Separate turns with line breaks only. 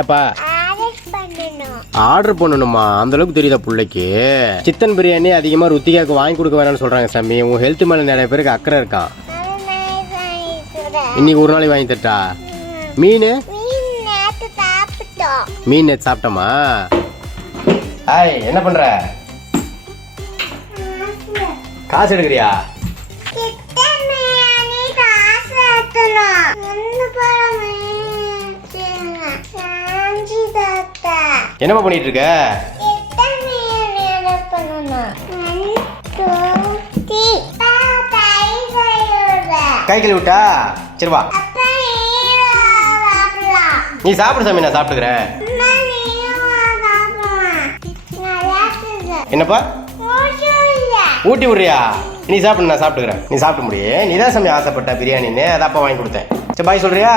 ஏப்பா.
ஆர்டர் பண்ணணுமா?
அந்த அளவுக்கு தெரியுதா பிள்ளைக்கு? சிக்கன் பிரியாணி அதிகமாக ருத்திகாக்கு வாங்கி கொடுக்க வேணாம்னு சொல்றாங்க சாமி. உன் ஹெல்த் மேலே நிறைய பேருக்கு அக்கறை இருக்கான் இன்னைக்கு ஒரு நாளைக்கு வாங்கி தட்டா மீன்?
மீன் நேற்று சாப்பிட்டோமா?
ஆய் என்ன பண்ற? காசு எடுக்கிறியா
சிக்கன் பிரியாணி காசு ஏற்றணும் என்ன பழம் சாஞ்சி தாத்தா
என்னப்பா பண்ணிட்டு இருக்க
சிக்கன் பிரியாணி ஆர்டர் பண்ணணும் ஒன் டூ த்ரீ. தாத்தா
கை கழுவி விட்டா சரி வா. நீ சாப்பிடு சாமி நான் சாப்பிட்டுக்கிறேன். என்னப்பா? ஊட்டி விட்றியா? நீ சாப்பிடு நான் சாப்பிட்டுக்கிறேன். நீ சாப்பிட முடியும் நீ தான் சாமி ஆசைப்பட்ட பிரியாணின்னு அதை அப்பா வாங்கி கொடுத்தேன். சரி பாய் சொல்றியா?